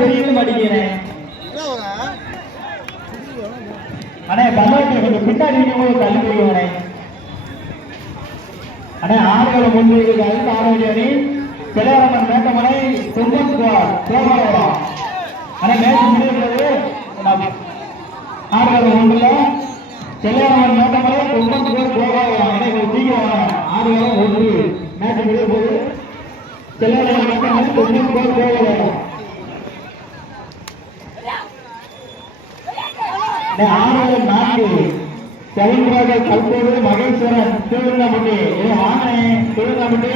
தெரியவே மாட்டேங்கிறேன். அண்ணே பல்லாக்கு கொஞ்சம் பின்னாடி தள்ளி போடுவானே. அண்ணே ஆறுகளை முன்பு அடுத்த ஆரோக்கிய அணி பிள்ளையாரம்மன் மேட்டமலை சோமாவரம். அண்ணே மேட்ச் முடிவுகிறது. ஆறுகளை முன்புல பிள்ளையாரம்மன் மேட்டமலை சோமாவரம். அண்ணே சீக்கிரம் ஆறுகளை ஒன்று மேட்ச் முடிய போது பிள்ளையாரம்மன் மேட்டமலை சோமாவரம். ஆறு நான்கு செவன்றாக கல்போடு மகேஸ்வரன் திருவண்ணாமட்டி. வாங்கினேன் திருவண்ணாமட்டி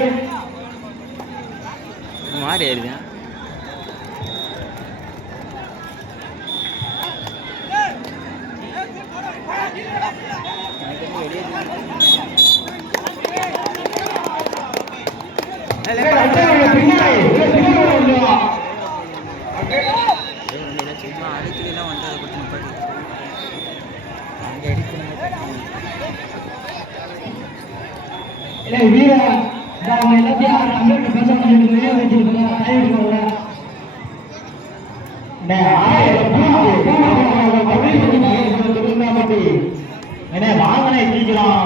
மாறி ஆயிருக்கேன். வீர வாங்கனே சீக்கிரம்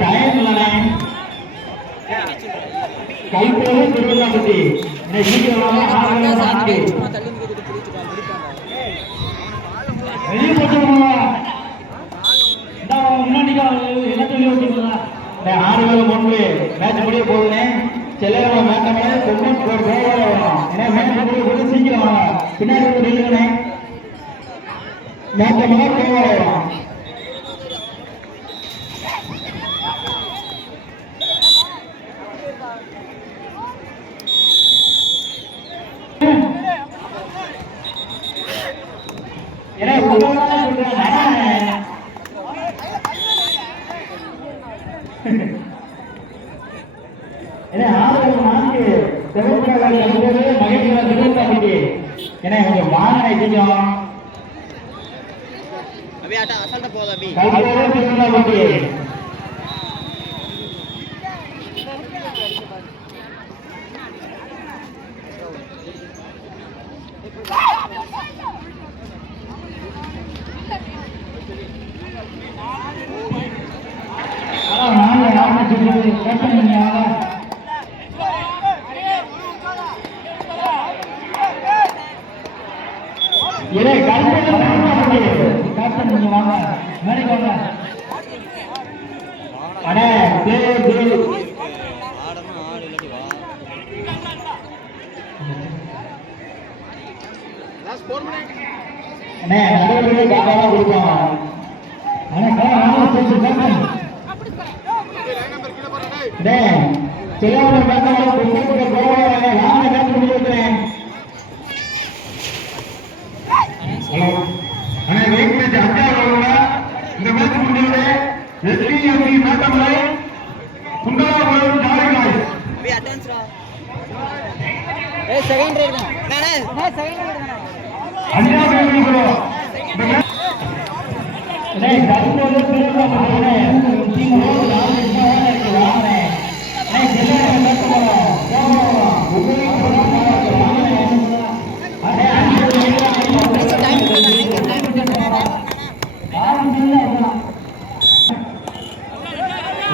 டைம் இல்லனே கைப்போடு திருவண்ணாமட்டி சீக்கிரம் என்ன சொல்லி வச்சுக்கலாம். ஆறு வேலை முன்பு மேட்ச் முடிய போகுதுன்னு செல்ல மேட்டமே மேட்ச் முடிய போது சீக்கிரம் வாங்க. பின்னாடி நில்லுங்கண்ணே. மேட்டமே போகலாம். கொஞ்சம் வாங்கனை கொஞ்சம்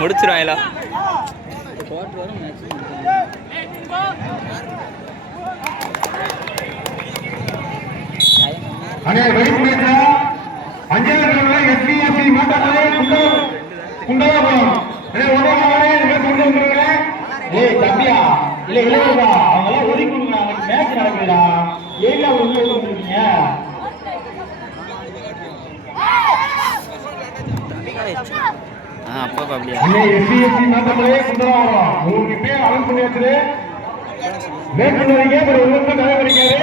முடிச்சிருவாங்களா? அப்பா அப்படியா எஸ்சி மாத்தங்களே குண்டராவரம் 3 பேர் அலன் பண்ணி வச்சிரு வெயிட் பண்ணுவீங்க ஒரு நிமிஷம் டைம் பண்ணிக்காரு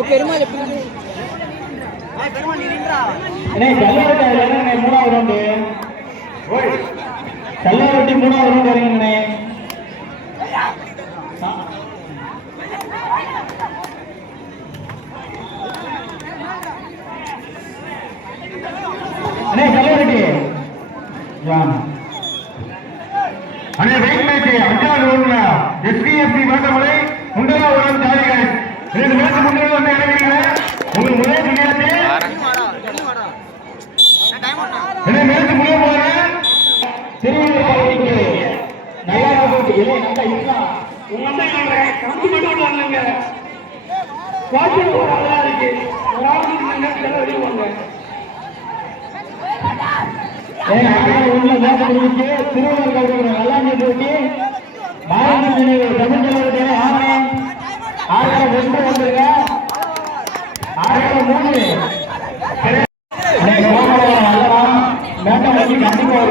ஓகே மூணாவது ரவுண்டு கல்லாரட்டி மூணாவது ரவுண்டு வரீங்கண்ணே. அண்ணே கல்லாரட்டி அண்ணே வெயிட் மேட்ச் அஞ்சாவது ரவுண்ட்ல எஸ்பிஎஸ்சி வேட்டமலை முண்டலா ஒரு ஜாலிகள் 2 மேட்ச் முன்னாடி வந்து இறங்குறீங்க. உங்களுக்கு முதல் கிடையாது அண்ணே மேட்ச் முடிய போறேன். திருவள்ளுவர் நல்லா இருக்கலாம். உங்க அண்ணா கம்பி மட்டும் வரலங்க. வாட்சி ஒரு ஆளா இருக்கு. ஒரு ஆளுக்கு வெளியுவாங்க. உள்ள மேற்கு திருவள்ளுவர் நல்லா போட்டி பாரதி தமிழ் தலைவருடைய 6-1 வந்துருங்க. 6-3 மேட்டம் வச்சு கண்டிப்பா ஒரு